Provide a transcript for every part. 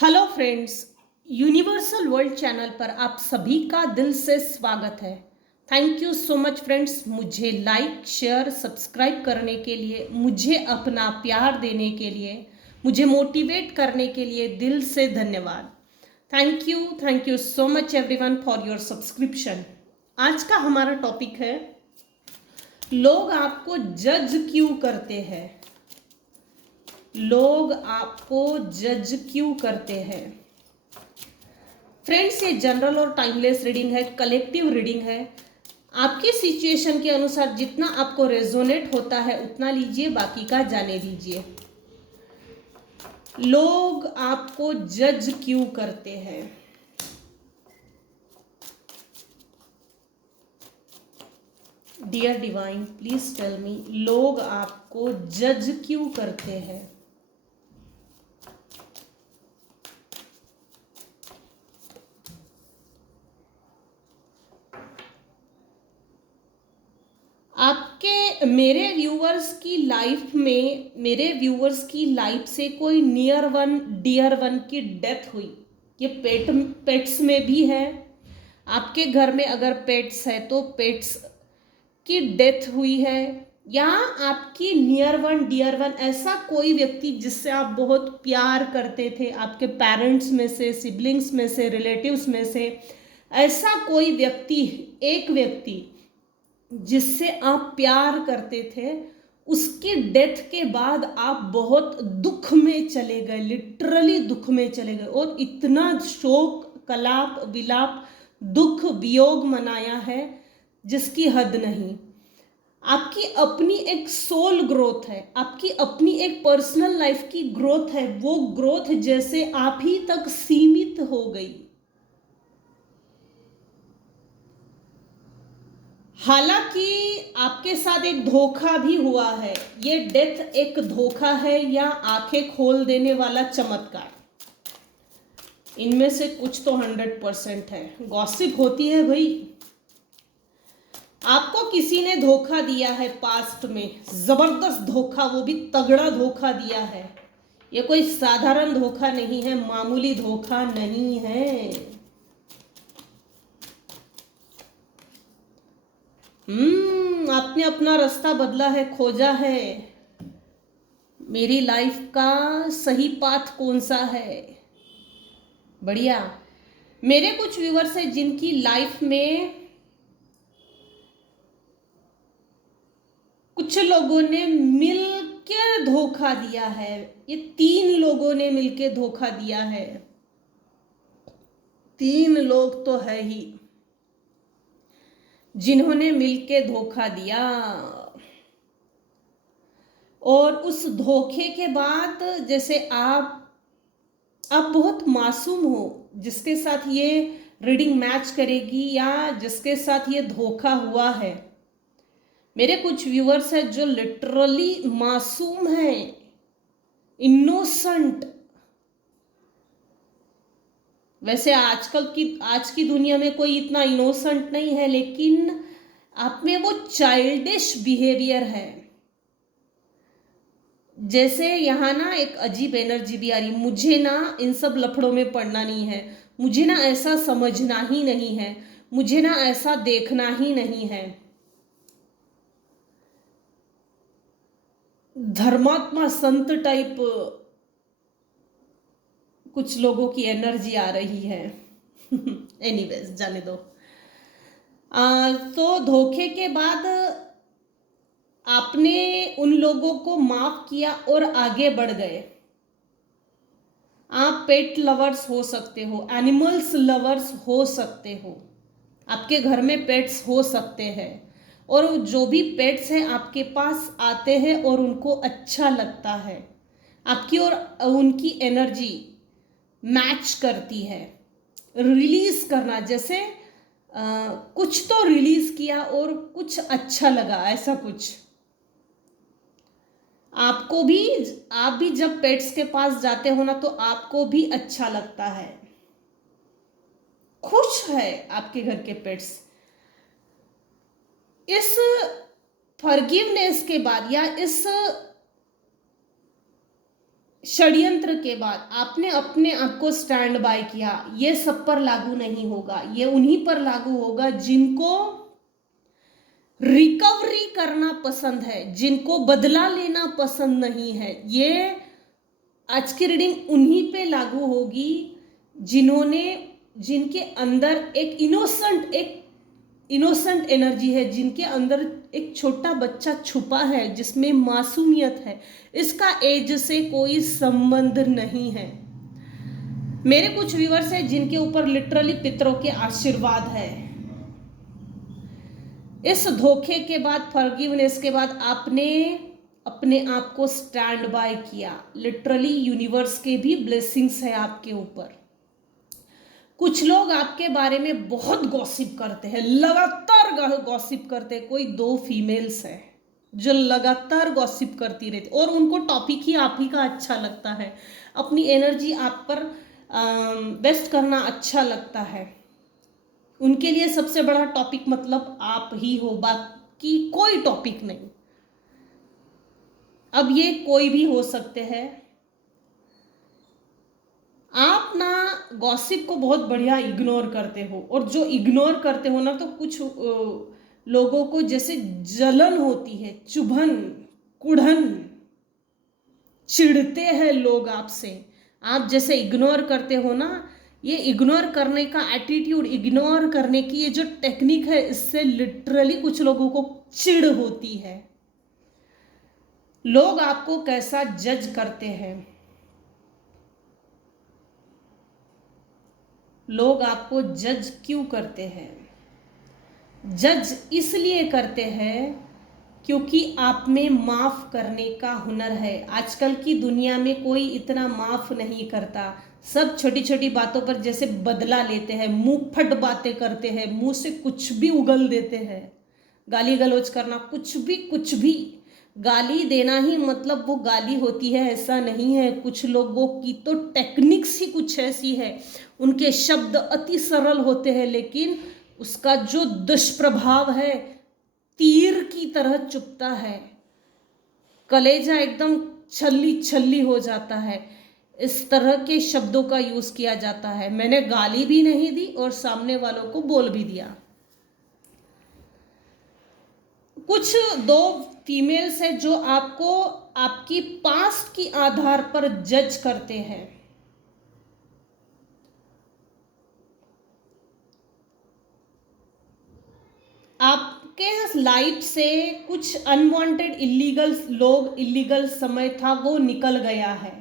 Hello friends, universal world channel पर आप सभी का दिल से स्वागत है। Thank you so much friends, मुझे लाइक शेयर सब्सक्राइब करने के लिए, मुझे अपना प्यार देने के लिए, मुझे मोटिवेट करने के लिए दिल से धन्यवाद। Thank you so much everyone for your subscription. आज का हमारा टॉपिक है, लोग आपको जज क्यों करते हैं। लोग आपको जज क्यों करते हैं। फ्रेंड्स, ये जनरल और टाइमलेस रीडिंग है, कलेक्टिव रीडिंग है। आपके सिचुएशन के अनुसार जितना आपको रेजोनेट होता है उतना लीजिए, बाकी का जाने दीजिए। लोग आपको जज क्यों करते हैं। Dear divine, please tell me, लोग आपको जज क्यों करते हैं। आपके मेरे व्यूवर्स की लाइफ से कोई नियर वन डियर वन की डेथ हुई। ये पेट्स में भी है। आपके घर में अगर पेट्स है तो पेट्स की डेथ हुई है, या आपकी नियर वन डियर वन ऐसा कोई व्यक्ति जिससे आप बहुत प्यार करते थे, आपके पेरेंट्स में से, सिबलिंग्स में से, रिलेटिव्स में से, ऐसा कोई व्यक्ति, एक व्यक्ति जिससे आप प्यार करते थे, उसकी डेथ के बाद आप बहुत दुख में चले गए, लिटरली दुख में चले गए, और इतना शोक कलाप विलाप दुख वियोग मनाया है जिसकी हद नहीं। आपकी अपनी एक सोल ग्रोथ है, आपकी अपनी एक पर्सनल लाइफ की ग्रोथ है, वो ग्रोथ जैसे आप ही तक सीमित हो गई। हालांकि आपके साथ एक धोखा भी हुआ है। ये डेथ एक धोखा है या आंखें खोल देने वाला चमत्कार, इनमें से कुछ तो 100% है। गॉसिप होती है भाई। आपको किसी ने धोखा दिया है पास्ट में, जबरदस्त धोखा, वो भी तगड़ा धोखा दिया है। ये कोई साधारण धोखा नहीं है, मामूली धोखा नहीं है। आपने अपना रास्ता बदला है, खोजा है, मेरी लाइफ का सही पाथ कौन सा है। बढ़िया। मेरे कुछ व्यूअर्स हैं जिनकी लाइफ में कुछ लोगों ने मिलकर धोखा दिया है। ये 3 लोगों ने मिलकर धोखा दिया है। 3 लोग तो है ही जिन्होंने मिलकर धोखा दिया, और उस धोखे के बाद जैसे आप बहुत मासूम हो, जिसके साथ ये रीडिंग मैच करेगी या जिसके साथ ये धोखा हुआ है। मेरे कुछ व्यूअर्स हैं जो लिटरली मासूम हैं, इनोसेंट। वैसे आज की दुनिया में कोई इतना इनोसेंट नहीं है, लेकिन आप में वो चाइल्डिश बिहेवियर है। जैसे यहाँ ना एक अजीब एनर्जी भी आ रही, मुझे ना इन सब लफड़ों में पड़ना नहीं है, मुझे ना ऐसा समझना ही नहीं है, मुझे ना ऐसा देखना ही नहीं है। धर्मात्मा संत टाइप कुछ लोगों की एनर्जी आ रही है। एनीवेज, जाने दो। तो धोखे के बाद आपने उन लोगों को माफ किया और आगे बढ़ गए। आप पेट लवर्स हो सकते हो, एनिमल्स लवर्स हो सकते हो, आपके घर में पेट्स हो सकते हैं, और जो भी पेट्स हैं आपके पास आते हैं और उनको अच्छा लगता है, आपकी और उनकी एनर्जी मैच करती है। रिलीज करना, जैसे कुछ तो रिलीज किया और कुछ अच्छा लगा, ऐसा कुछ। आपको भी, आप भी जब पेट्स के पास जाते हो ना तो आपको भी अच्छा लगता है, खुश है आपके घर के पेट्स। इस फॉरगिवनेस के बाद या इस षड्यंत्र के बाद आपने अपने आप को स्टैंड बाय किया, ये सब पर लागू नहीं होगा, ये उन्हीं पर लागू होगा जिनको रिकवरी करना पसंद है, जिनको बदला लेना पसंद नहीं है। ये आज की रीडिंग उन्हीं पे लागू होगी जिन्होंने, जिनके अंदर एक इनोसेंट एनर्जी है, जिनके अंदर एक छोटा बच्चा छुपा है, जिसमें मासूमियत है। इसका एज से कोई संबंध नहीं है। मेरे कुछ व्यूअर्स हैं जिनके ऊपर लिटरली पितरों के आशीर्वाद है। इस धोखे के बाद, फॉरगिवनेस के बाद आपने अपने आप को स्टैंड बाय किया। लिटरली यूनिवर्स के भी ब्लेसिंग्स है आपके ऊपर। कुछ लोग आपके बारे में बहुत गॉसिप करते हैं, लगातार गॉसिप करते हैं। कोई 2 फीमेल्स है जो लगातार गॉसिप करती रहती, और उनको टॉपिक ही आप ही का अच्छा लगता है, अपनी एनर्जी आप पर वेस्ट करना अच्छा लगता है। उनके लिए सबसे बड़ा टॉपिक मतलब आप ही हो, बाकी कोई टॉपिक नहीं। अब ये कोई भी हो सकते हैं। आप ना गॉसिप को बहुत बढ़िया इग्नोर करते हो, और जो इग्नोर करते हो ना, तो कुछ लोगों को जैसे जलन होती है, चुभन, कुढ़न, चिढ़ते हैं लोग आपसे। आप जैसे इग्नोर करते हो ना, ये इग्नोर करने का एटीट्यूड, इग्नोर करने की ये जो टेक्निक है, इससे लिटरली कुछ लोगों को चिढ़ होती है। लोग आपको कैसा जज करते हैं, लोग आपको जज क्यों करते हैं? जज इसलिए करते हैं क्योंकि आप में माफ करने का हुनर है। आजकल की दुनिया में कोई इतना माफ नहीं करता। सब छोटी छोटी बातों पर जैसे बदला लेते हैं, मुंह फट बातें करते हैं, मुंह से कुछ भी उगल देते हैं। गाली गलौज करना, कुछ भी गाली देना ही मतलब वो गाली होती है, ऐसा नहीं है। कुछ लोगों की तो टेक्निक्स ही कुछ ऐसी है, उनके शब्द अति सरल होते हैं, लेकिन उसका जो दुष्प्रभाव है तीर की तरह चुभता है। कलेजा एकदम छल्ली छल्ली हो जाता है। इस तरह के शब्दों का यूज किया जाता है। मैंने गाली भी नहीं दी और सामने वालों को बोल भी दिया। कुछ 2 फीमेल्स हैं जो आपको आपकी पास्ट की आधार पर जज करते हैं। आपके लाइफ से कुछ अनवांटेड इलीगल लोग, इलीगल समय था, वो निकल गया है।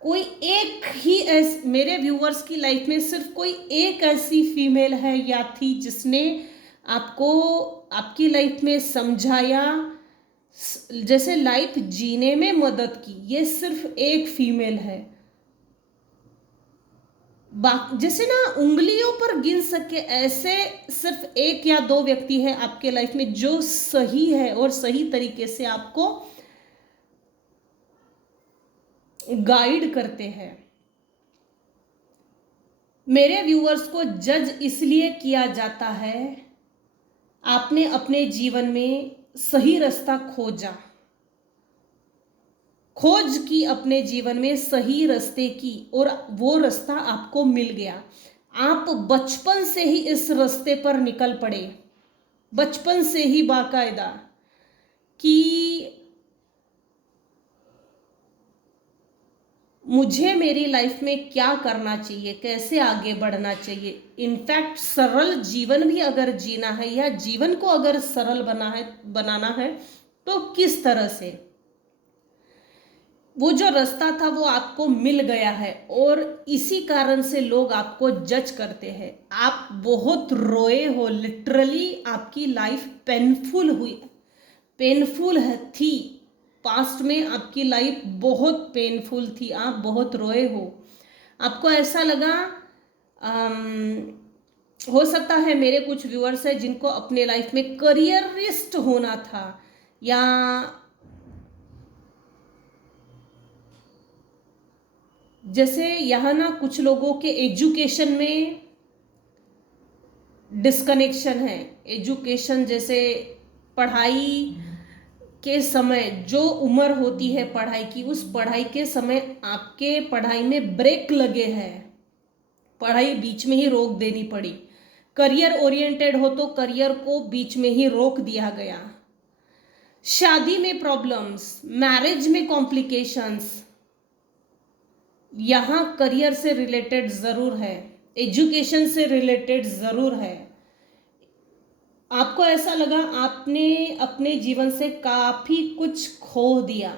कोई एक ही मेरे व्यूअर्स की लाइफ में सिर्फ कोई एक ऐसी फीमेल है या थी जिसने आपको आपकी लाइफ में समझाया, जैसे लाइफ जीने में मदद की। ये सिर्फ एक फीमेल है। जैसे ना उंगलियों पर गिन सके ऐसे सिर्फ 1 या 2 व्यक्ति है आपके लाइफ में जो सही है और सही तरीके से आपको गाइड करते हैं। मेरे व्यूअर्स को जज इसलिए किया जाता है, आपने अपने जीवन में सही रास्ता खोज की, अपने जीवन में सही रास्ते की, और वो रास्ता आपको मिल गया। आप बचपन से ही इस रास्ते पर निकल पड़े, बचपन से ही बाकायदा, कि मुझे मेरी लाइफ में क्या करना चाहिए, कैसे आगे बढ़ना चाहिए। इनफैक्ट सरल जीवन भी अगर जीना है या जीवन को अगर सरल बनाना है तो किस तरह से, वो जो रास्ता था वो आपको मिल गया है, और इसी कारण से लोग आपको जज करते हैं। आप बहुत रोए हो, लिटरली आपकी लाइफ पेनफुल थी। पास्ट में आपकी लाइफ बहुत पेनफुल थी, आप बहुत रोए हो। आपको ऐसा लगा, हो सकता है मेरे कुछ व्यूअर्स हैं जिनको अपने लाइफ में करियरिस्ट होना था, या जैसे यहाँ ना कुछ लोगों के एजुकेशन में डिस्कनेक्शन है। एजुकेशन जैसे पढ़ाई के समय जो उम्र होती है पढ़ाई की, उस पढ़ाई के समय आपके पढ़ाई में ब्रेक लगे हैं, पढ़ाई बीच में ही रोक देनी पड़ी। करियर ओरिएंटेड हो तो करियर को बीच में ही रोक दिया गया। शादी में प्रॉब्लम्स, मैरिज में कॉम्प्लिकेशंस, यहाँ करियर से रिलेटेड ज़रूर है, एजुकेशन से रिलेटेड ज़रूर है। आपको ऐसा लगा आपने अपने जीवन से काफ़ी कुछ खो दिया,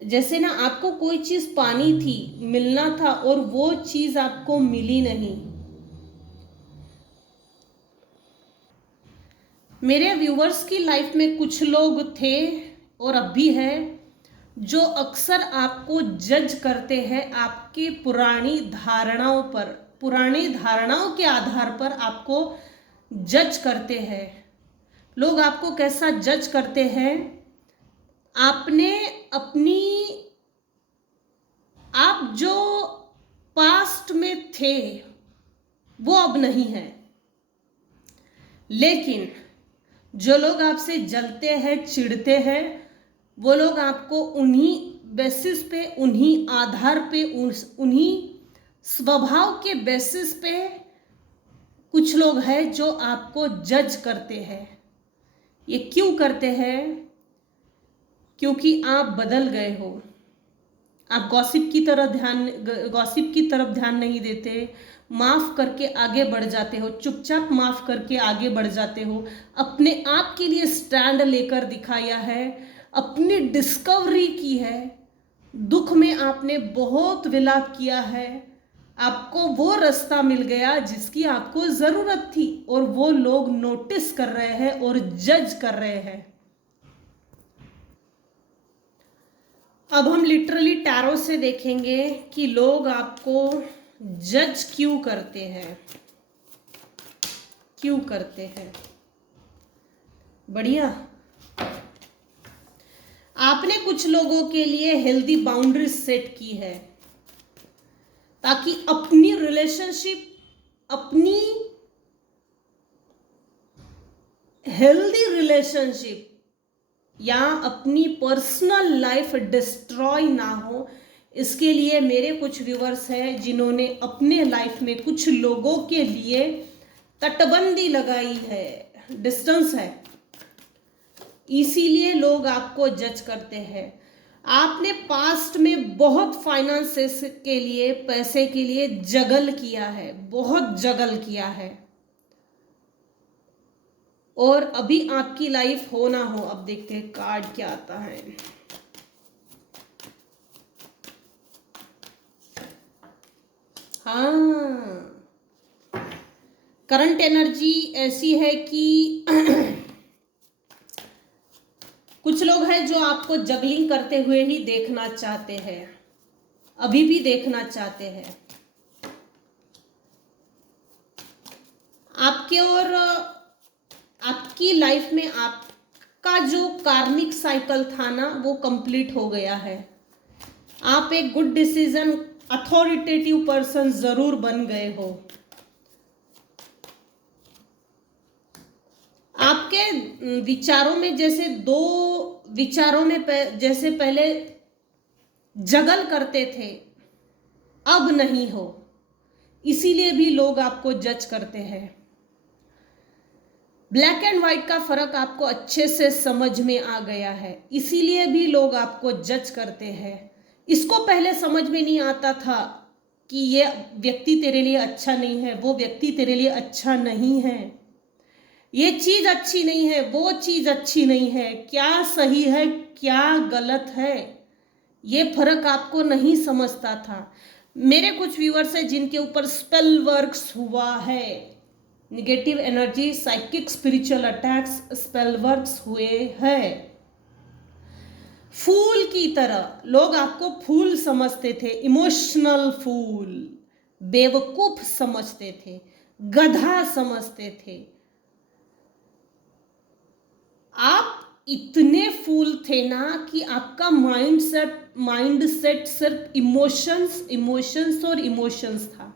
जैसे ना आपको कोई चीज़ पानी थी, मिलना था और वो चीज़ आपको मिली नहीं। मेरे व्यूवर्स की लाइफ में कुछ लोग थे और अब भी है जो अक्सर आपको जज करते हैं आपके पुरानी धारणाओं पर, पुरानी धारणाओं के आधार पर आपको जज करते हैं। लोग आपको कैसा जज करते हैं, आपने अपनी, आप जो पास्ट में थे वो अब नहीं है। लेकिन जो लोग आपसे जलते हैं, चिढ़ते हैं, वो लोग आपको उन्हीं बेसिस पे, उन्हीं आधार पे, उन्हीं स्वभाव के बेसिस पे कुछ लोग हैं जो आपको जज करते हैं। ये क्यों करते हैं? क्योंकि आप बदल गए हो। आप गॉसिप की तरफ ध्यान नहीं देते, माफ करके आगे बढ़ जाते हो, चुपचाप माफ करके आगे बढ़ जाते हो। अपने आप के लिए स्टैंड लेकर दिखाया है, अपनी डिस्कवरी की है, दुख में आपने बहुत विलाप किया है, आपको वो रास्ता मिल गया जिसकी आपको जरूरत थी और वो लोग नोटिस कर रहे हैं और जज कर रहे हैं। अब हम लिटरली टैरो से देखेंगे कि लोग आपको जज क्यों करते हैं, क्यों करते हैं। बढ़िया। आपने कुछ लोगों के लिए हेल्दी बाउंड्रीज सेट की है ताकि अपनी रिलेशनशिप, अपनी हेल्दी रिलेशनशिप या अपनी पर्सनल लाइफ डिस्ट्रॉय ना हो। इसके लिए मेरे कुछ व्यूवर्स हैं जिन्होंने अपने लाइफ में कुछ लोगों के लिए तटबंदी लगाई है, डिस्टेंस है, इसीलिए लोग आपको जज करते हैं। आपने पास्ट में बहुत फाइनेंसेस के लिए, पैसे के लिए जगल किया है, बहुत जगल किया है, और अभी आपकी लाइफ हो ना हो। अब देखते हैं कार्ड क्या आता है। हाँ, करंट एनर्जी ऐसी है कि कुछ लोग हैं जो आपको जगलिंग करते हुए ही देखना चाहते हैं, अभी भी देखना चाहते हैं आपके, और आपकी लाइफ में आपका जो कार्मिक साइकिल था ना वो कंप्लीट हो गया है। आप एक गुड डिसीजन, अथॉरिटेटिव पर्सन जरूर बन गए हो। आपके विचारों में जैसे दो विचारों में जैसे पहले जगल करते थे, अब नहीं हो, इसीलिए भी लोग आपको जज करते हैं। ब्लैक एंड व्हाइट का फर्क आपको अच्छे से समझ में आ गया है, इसीलिए भी लोग आपको जज करते हैं। इसको पहले समझ में नहीं आता था कि ये व्यक्ति तेरे लिए अच्छा नहीं है, वो व्यक्ति तेरे लिए अच्छा नहीं है, ये चीज अच्छी नहीं है, वो चीज अच्छी नहीं है, क्या सही है क्या गलत है, ये फर्क आपको नहीं समझता था। मेरे कुछ व्यूअर्स हैं जिनके ऊपर स्पेल वर्क्स हुआ है, negative energy, psychic spiritual attacks, spell works हुए हैं। फूल की तरह लोग आपको फूल समझते थे, इमोशनल फूल, बेवकूफ समझते थे, गधा समझते थे। आप इतने फूल थे ना कि आपका माइंड सेट सिर्फ इमोशंस और इमोशंस था।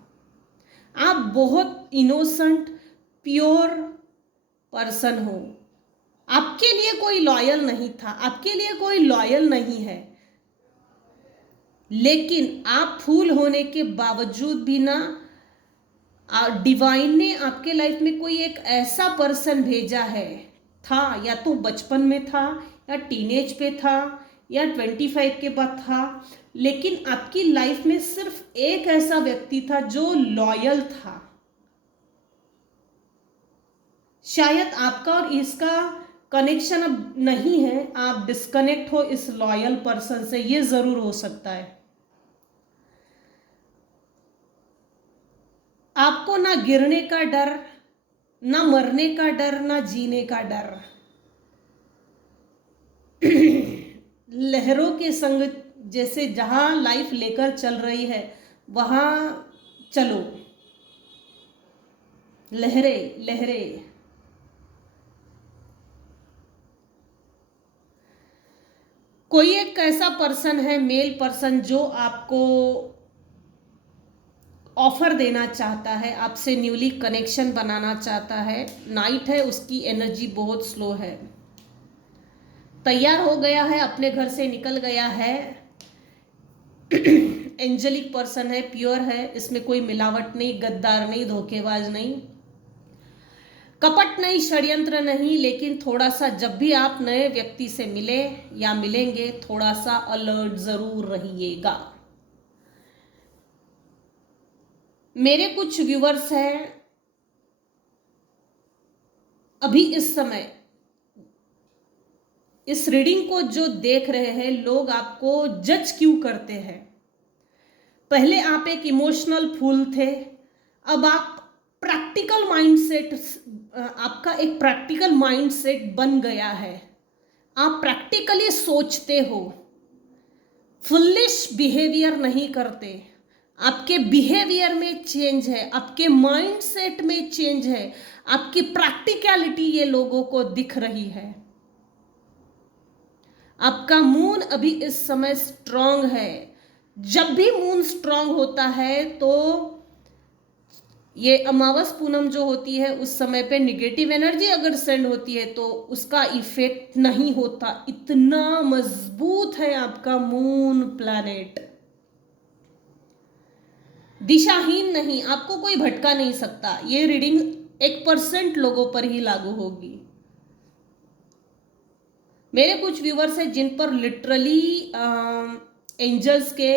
आप बहुत इनोसेंट, प्योर पर्सन हो, आपके लिए कोई लॉयल नहीं था, आपके लिए कोई लॉयल नहीं है, लेकिन आप फूल होने के बावजूद भी ना डिवाइन ने आपके लाइफ में कोई एक ऐसा पर्सन भेजा है, था या तो बचपन में था या टीनेज पे था या 25 के बाद था, लेकिन आपकी लाइफ में सिर्फ एक ऐसा व्यक्ति था जो लॉयल था। शायद आपका और इसका कनेक्शन अब नहीं है, आप डिस्कनेक्ट हो इस लॉयल पर्सन से, ये जरूर हो सकता है। आपको ना गिरने का डर, ना मरने का डर, ना जीने का डर। लहरों के संग जैसे जहां लाइफ लेकर चल रही है वहां चलो, लहरें लहरें। कोई एक ऐसा पर्सन है, मेल पर्सन, जो आपको ऑफर देना चाहता है, आपसे न्यूली कनेक्शन बनाना चाहता है। नाइट है, उसकी एनर्जी बहुत स्लो है, तैयार हो गया है, अपने घर से निकल गया है। एंजेलिक पर्सन है, प्योर है, इसमें कोई मिलावट नहीं, गद्दार नहीं, धोखेबाज नहीं, कपट नहीं, षड्यंत्र नहीं। लेकिन थोड़ा सा जब भी आप नए व्यक्ति से मिले या मिलेंगे, थोड़ा सा अलर्ट जरूर रहिएगा। मेरे कुछ व्यूवर्स हैं अभी इस समय इस रीडिंग को जो देख रहे हैं, लोग आपको जज क्यों करते हैं? पहले आप एक इमोशनल फूल थे, अब आप प्रैक्टिकल माइंडसेट, आपका एक प्रैक्टिकल माइंडसेट बन गया है। आप प्रैक्टिकली सोचते हो, फुलिश बिहेवियर नहीं करते। आपके बिहेवियर में चेंज है, आपके माइंडसेट में चेंज है, आपकी प्रैक्टिकलिटी ये लोगों को दिख रही है। आपका मून अभी इस समय स्ट्रांग है। जब भी मून स्ट्रांग होता है तो ये अमावस पूनम जो होती है उस समय पे निगेटिव एनर्जी अगर सेंड होती है तो उसका इफेक्ट नहीं होता। इतना मजबूत है आपका मून प्लैनेट, दिशाहीन नहीं, आपको कोई भटका नहीं सकता। ये रीडिंग 1% लोगों पर ही लागू होगी। मेरे कुछ व्यूवर्स हैं जिन पर लिटरली एंजल्स के,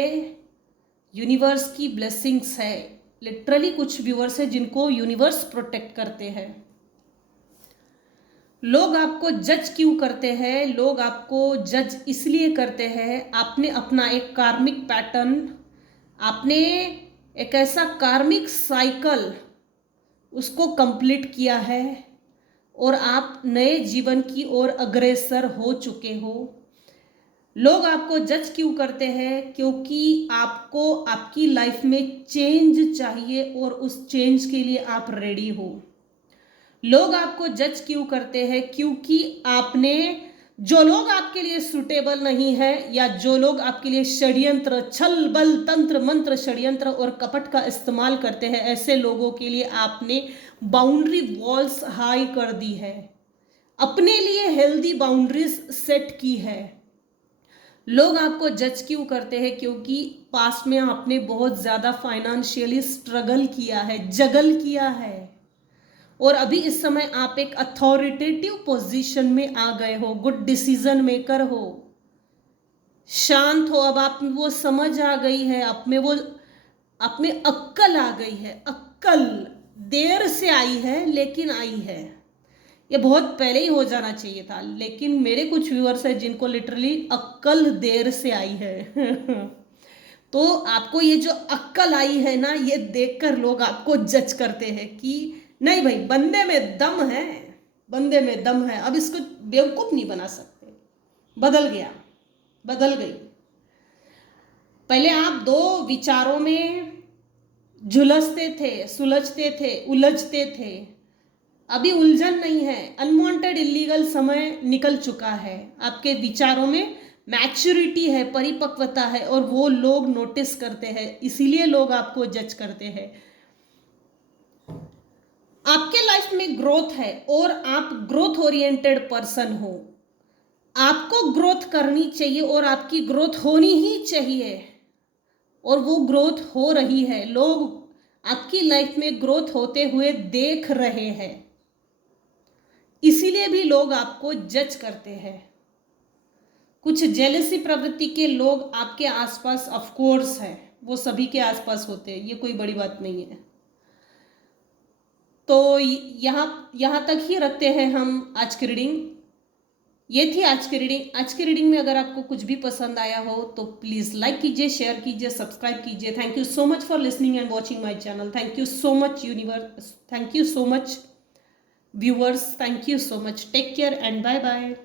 यूनिवर्स की ब्लेसिंग्स है। लिटरली कुछ व्यूवर्स हैं जिनको यूनिवर्स प्रोटेक्ट करते हैं। लोग आपको जज क्यों करते हैं? लोग आपको जज इसलिए करते हैं, आपने अपना एक कार्मिक पैटर्न, आपने एक ऐसा कार्मिक साइकिल उसको कंप्लीट किया है और आप नए जीवन की ओर अग्रसर हो चुके हो। लोग आपको जज क्यों करते हैं? क्योंकि आपको आपकी लाइफ में चेंज चाहिए और उस चेंज के लिए आप रेडी हो। लोग आपको जज क्यों करते हैं? क्योंकि आपने, जो लोग आपके लिए सुटेबल नहीं है या जो लोग आपके लिए षड्यंत्र, छल बल तंत्र मंत्र षड्यंत्र और कपट का इस्तेमाल करते हैं, ऐसे लोगों के लिए आपने बाउंड्री वॉल्स हाई कर दी है, अपने लिए हेल्दी बाउंड्रीज सेट की है। लोग आपको जज क्यों करते हैं? क्योंकि पास्ट में आपने बहुत ज्यादा फाइनेंशियली स्ट्रगल किया है, जगल किया है, और अभी इस समय आप एक अथॉरिटेटिव पोजीशन में आ गए हो, गुड डिसीजन मेकर हो, शांत हो। अब आप वो समझ आ गई है, आप में वो, आप में अक्कल आ गई है। अक्कल देर से आई है लेकिन आई है। ये बहुत पहले ही हो जाना चाहिए था, लेकिन मेरे कुछ व्यूअर्स हैं जिनको लिटरली अक्कल देर से आई है। तो आपको ये जो अक्कल आई है ना, ये देखकर लोग आपको जज करते हैं कि नहीं भाई, बंदे में दम है, बंदे में दम है, अब इसको बेवकूफ नहीं बना सकते। बदल गया, बदल गई। पहले आप दो विचारों में झुलसते थे, सुलझते थे, उलझते थे, अभी उलझन नहीं है। अनवांटेड इलीगल समय निकल चुका है, आपके विचारों में मैच्योरिटी है, परिपक्वता है, और वो लोग नोटिस करते हैं, इसीलिए लोग आपको जज करते हैं। आपके लाइफ में ग्रोथ है और आप ग्रोथ ओरिएंटेड पर्सन हो, आपको ग्रोथ करनी चाहिए और आपकी ग्रोथ होनी ही चाहिए, और वो ग्रोथ हो रही है। लोग आपकी लाइफ में ग्रोथ होते हुए देख रहे हैं, इसीलिए भी लोग आपको जज करते हैं। कुछ जेलसी प्रवृत्ति के लोग आपके आसपास ऑफ कोर्स है, वो सभी के आसपास होते हैं, ये कोई बड़ी बात नहीं है। तो यहाँ तक ही रखते हैं हम आज की रीडिंग। ये थी आज की रीडिंग। आज की रीडिंग में अगर आपको कुछ भी पसंद आया हो तो प्लीज़ लाइक कीजिए, शेयर कीजिए, सब्सक्राइब कीजिए। Thank you so much for listening and watching my channel. Thank you so much universe, thank you so much viewers, thank you so much. Take care and bye bye.